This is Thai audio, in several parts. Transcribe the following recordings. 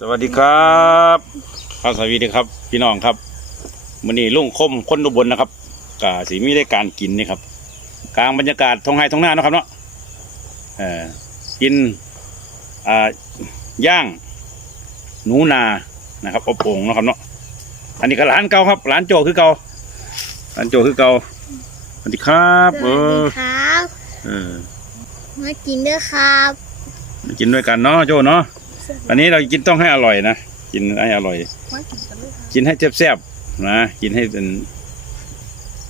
สวัสดีครับครับสวัสดีครับ พี่น้องครับวันนี้ลุงคมคนอุบลนะครับกาสีมีได้การกินนี่ครับ กลางบรรยากาศทงไห้ทงหน้าเนาะครับเนาะเออกินอ่าย่างหนูนานะครับอบโอ่งเนาะครับเนาะอันนี้ก็ร้านเก่าครับร้านโจคือเก่าร้านโจคือเก่าสวัสดีครับสเอวัสอดีครับเออมากินด้วยครับมากินด้วยกันเนาะโจเนาะ อันนี้เรากินต้องให้อร่อยนะกินให้อร่อยมากินกันด้วยครับกินให้แซ่บๆนะกินให้เป็น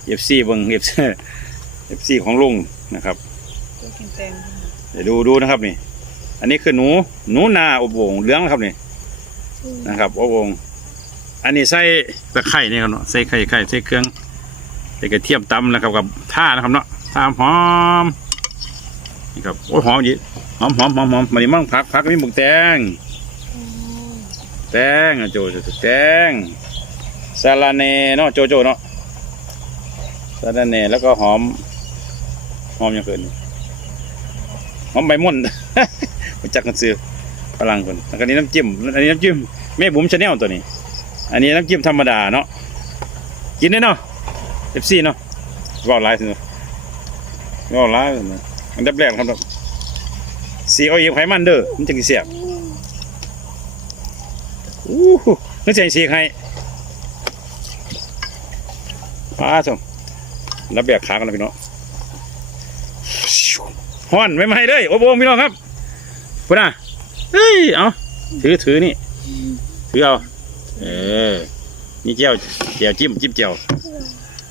เอฟซีเบิ้งเอฟซีเอฟซีของลุงนะครับตัวกินแตงเดี๋ยวดูดูนะครับนี่ อันนี้คือหนูหนูนาอบโอ่งเหลืองนะครับนี่นะครับอบโอ่งอันนี้ใส่ตะไคร่นี่ครับเนาะใส่ไข่ไข่ใส่เครื่องใส่กระเทียมตำนะครับกับท่านะครับเนาะท่าหอม นี่ครับโอ้ยหอมดีหอมหอมหอมหอมมันนี่มั่งพักพักมีหมุกแตงแตงอะโจโจโจแตงซาลาเนเนาะโจโจเนาะซาลาเนแล้วก็หอม หอมอย่างเกินหอมใบม่อนมาจักกันซื้อพลังคนแล้วก็นี้น้ำจิ้มอันนี้น้ำจิ้มแม่บุ๋มชาแนลตัวนี้ อันนี้น้ำจิ้มธรรมดาเนาะกินได้เนาะเอฟซีเนาะว่าหลายสิเนาะว่าหลายสิเนาะ อันดับแรกครับสีเอาเยี่ยมไขมันเด้อมันจะกินเสียบอู้หูนึกใจสีให้ปลาส่งรับแบกขากันนะพี่น้องฮ้อนไม่ไม่เด้ยโอ้โหพี่น้องครับพูดนะเฮ้ยเอาถือถือนี่ ถือเอาเออนี่เจียวเจียวจิ้มจิ้มเจียว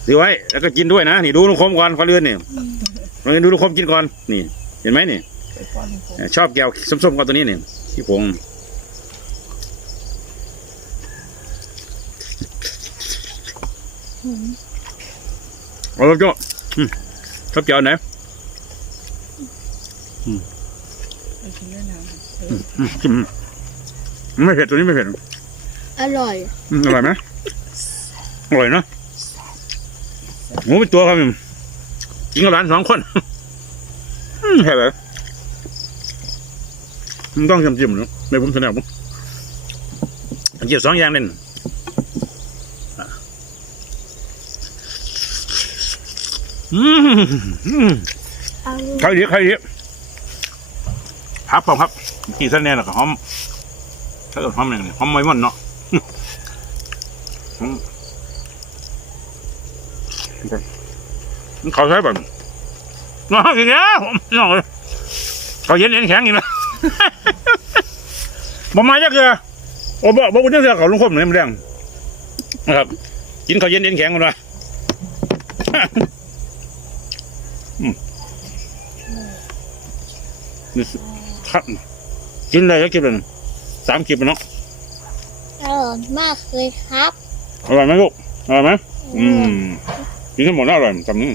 ถือไว้แล้วก็กินด้วยนะ นี่ดูลูกคมก่อนก่อนเรือนนี่ มาดูลูกคมกินก่อน นี่ เห็นไหมนี่ไปป้อนผมชอบแก้วส้มๆกับตัวนี้เนี่ยที่ผงเอาลูกโจ้อืมชอบแก้วไหนไปกินด้วยน้ำเอออืมอืมไม่เผ็ดตัวนี้ไม่เผ็ดอร่อยอืมอร่อยไหมอร่อยเนอะหมูเป็นตัวครับอืม กินกับหลานสองคนอืมแค่ไหนมันต้องจิ้มๆเนาะในผมแสดงผมเกี่ยวสองอย่างเล่นอะอืมอืมอร่อยใครดีใครดีครับผมครับกี่เส้นเนี่ยหรอหอมถ้าเกิดหอมอย่างนี้หอมไม่มันเนาะ หอมมัน เขาใช้แบบน้องอีกแล้วผมน้องเลยเขาเย็นเย็นแข็งอีกแล้วบ่มาจักเกือโอ้บ่บ่คุณจักเกือเขาลุงคมเนี่ยมันแรงนะครับ กินเขาวเย็นเย็นแข็งกันวะนี่สิครับกินเลยแล้วกินเลยสามกิบเนาะอร่อยมากเลยครับ อร่อยไหมลูก อร่อยไหมอืมกินทั้งหมดแล้วอร่อยจำนึง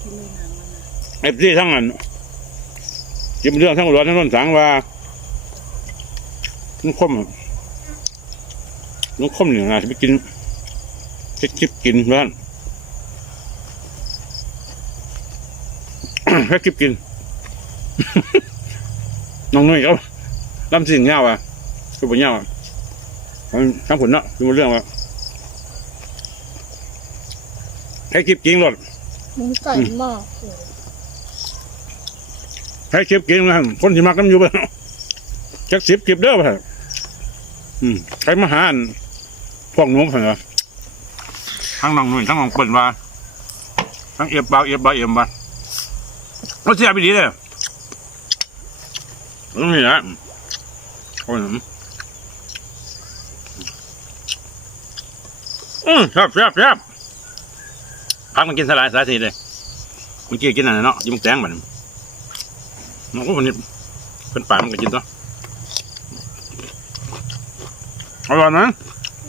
กินด้วยน้ำมันนะ เอฟซีทั้งนั้นกินเรื่องทั้งร้อนทั้งร้อนสังว่านุ่งคมนุ่งคมเนี่ยนะจะไปกินจะกิบกินบ้านแค่กิบกินน้องนุ่ยเขาลำสิ่งเงาอะคือปัญญาอะทั้งผลเนาะคือมันเรื่องว่าให้กิบกินหลดมันใส่มากเลย ให้เก็บกินนะคนที่มักน้ำอยู่บ้านจักสิบเก็บเด้อไปอืมใครมาหาอันพวกหนุ่มเหรอทั้งน้องหนุ่ยทั้งน้องเปิ่นว่าทั้งเอียบบ่าวเอียบบ่าวเอียบบ่เราเสียไปดีเลยต้องนี่นะโอ้ยอืมครับครับครับพักมันกินสลายสลายทีเลยเมื่อกี้กินอะไรเนาะยิ้มแตง มันโอ้วันนี้เป็นป่ามันก็กินตัวอร่อยไหม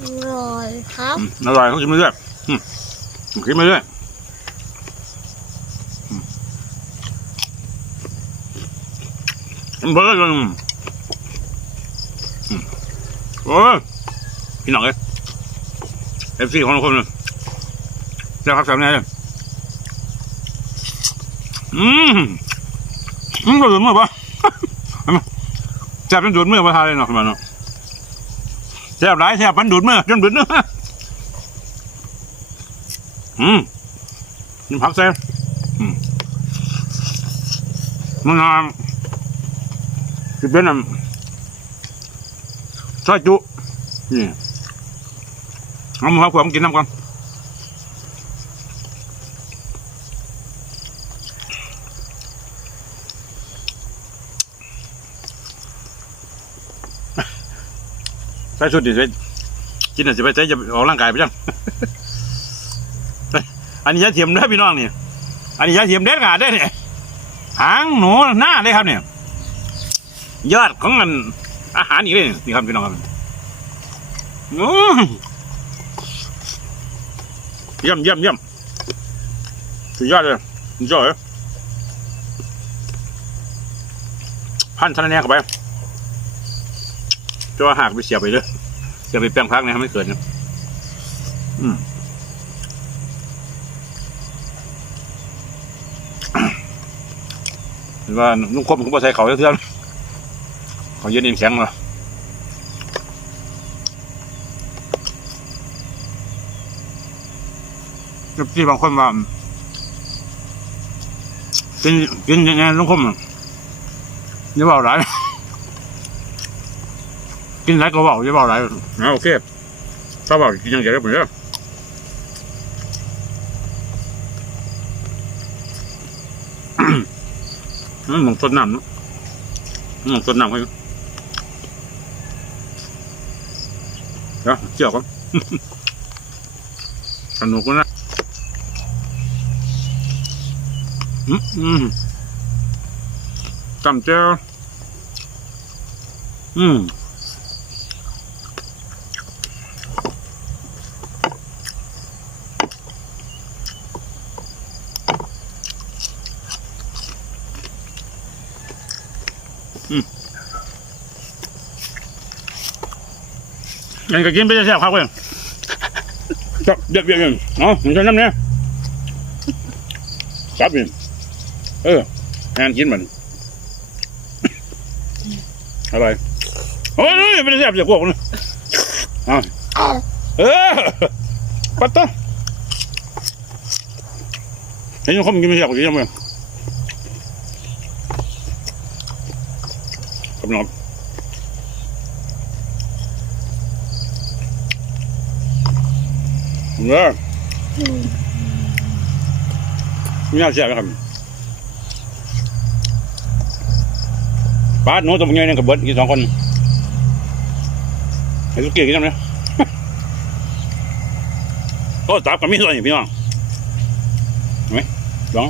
อร่อยครับอืมอร่อยเขากินไปเรื่อยอืมกินไปเรื่อยอืมมันเบิร์ดเลยอืมอืมโอ้ยพี่น้องเอ้ยเอฟซีของเราคนเลยเจ้าครับสามแน่เลยอืม อืมก็เหลือปะแซ่บจนดูดมือมาทานเลยเนาะมันเนาะแซ่บหลายแซ่บมันดูดมือจนดูดมืออืมนี่ผักแซ่บอืมมันงามจะเป็นอะซอยจุนี่เอามาครับผมกินน้ำก่อน ใส่ชุดดิใส่กินอะจะไปใส่จะออกร่างกายไปจัง อันนี้ยาเทียมเด้อพี่น้องนี่ อันนี้ยาเทียมเด็ดขาดเด้อเนี่ยหางหนูหน้าเลยครับเนี่ย ยอดของมันอาหารอีกเลยนี่ครับพี่น้องครับอื้อเยี่ยมเยี่ยมเยี่ยมสุดยอดเลยสุดยอดเลยพันธนาแนเข้าไป จะว่าหากไปเสียบไปเลยอย่าไปแปลงพักนะครับไม่เกิดนะอืมเห็นว่านุ่งคมเขาบ่ใส่เขาเทื่อนเขาเย็นเองแข็งมาที่บางคนว่ากินกินยังไงนุ่งคมอะอย่าเบาหลาย กินไรก็บอย่าเบาหลายอ่าโอเคถ้าบากินยังไงได้ผมเด้อมันหมองต้นน้ำเนาะมองต้นน้ำให้เดี๋ยวเกี่ยวกันสนุกนะอืมจำเจ้าอืม ยังก็กินไปจะแซ่บครับเว้ยจับเด็ดเด็ดเด็ดเอาผมจะน้ำเนี่ยจับเองเอองานกินมันอะไรโอ้ยไม่ได้แซ่บจากพวกนั้นเอาเออปัดต่อเห็นเขามันกินไม่แซ่บกว่าที่ยังไงกำลัง เอออืมไม่น่าเชื่อไมครับป้าหนูตัวมึงไงเนี่ยกับเบิร์ดกินสองคนให้ลูกเกียกินน้ำเนี่ยโอ้ตับกับมีส่วนอย่างพี่น้องเห็นไหมลอง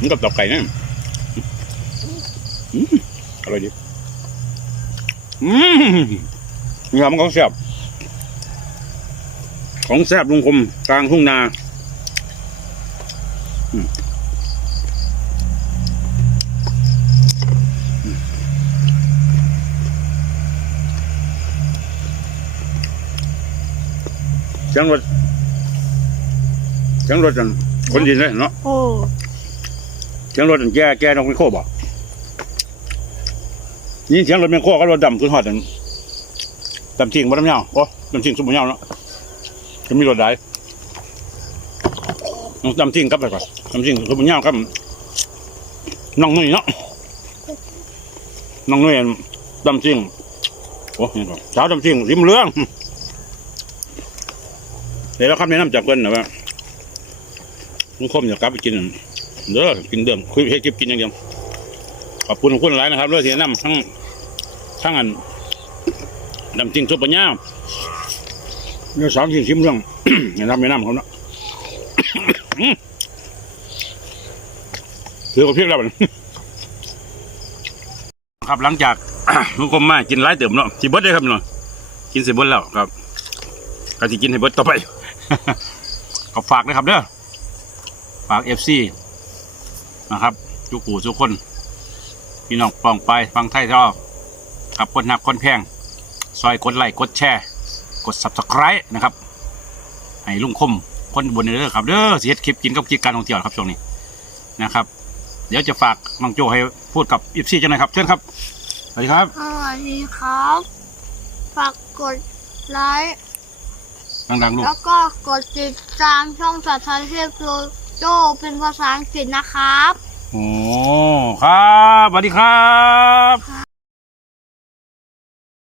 มันกับตับไก่เนี่ยอร่อยดีอืมนี่ครับมันของแซ่บ ของแซ่บลุงคมกลางทุ่งนาเสียงรถเสียงรถกันคนดินเลยเนาะโอ้เสียงรถกันแก่แก่ต้องเป็นโคบ่นี่เสียงรถเป็นโคก็รถดำคือหอดนั่นดำจริงบ่ดำยาโอ้ดำจริงสุดบ่ยาเนาะ จะมีรถได้ดำจริงกลับไปก่อนดำจริงสุดบ่ยาวครับน้องนุ่ยเนาะน้องนุ่ยดำจริงโอ้นี่ก่อนสาวดำจริงริมเรื่องเดี๋ยวเราคำแนะนำจากเพื่อนนะว่าลุงคมอยากกลับไปกินเด้อกินเดิมคุยให้กิบกินอย่างเดียวขอบคุณทุกคนหลายนะครับเรื่องที่แนะนำทั้งทั้งอันดำจริงซุปปอร์ย่า เนี่ยสามสิ่ชิมเรื่องแนะนำแนะนำเขาเนาะถือกับเพียงแล้วบันครับหลังจากลุงคมมากินหลายเติมเนาะสิเบิดได้ครับเนาะกินเสร็จเบิดแล้วครับก็จะกินให้เบิดต่อไปก็ฝากนะครับเด้อฝากเอฟซีนะครับทุกผู้ทุกคนพี่น้องปองไปฟังไทยชอบกับคนหักคนแพง ซอยกดไลค์กดแชร์ กด subscribe นะครับ ให้ลุงคมคนบนเด้อครับเด้อเสียคลิปกินกับกิจการท่องเที่ยวครับช่วงนี้นะครับ เดี๋ยวจะฝากมังโจให้พูดกับอีฟซี่จังหน่อยครับเชิญครับสวัสดีครับ สวัสดีครับ ฝากกดไลค์แล้วก็กดติดตามช่องสัตว์ทันเทพโลโจเป็นภาษาอังกฤษนะครับ โอ้ครับสวัสดีครับ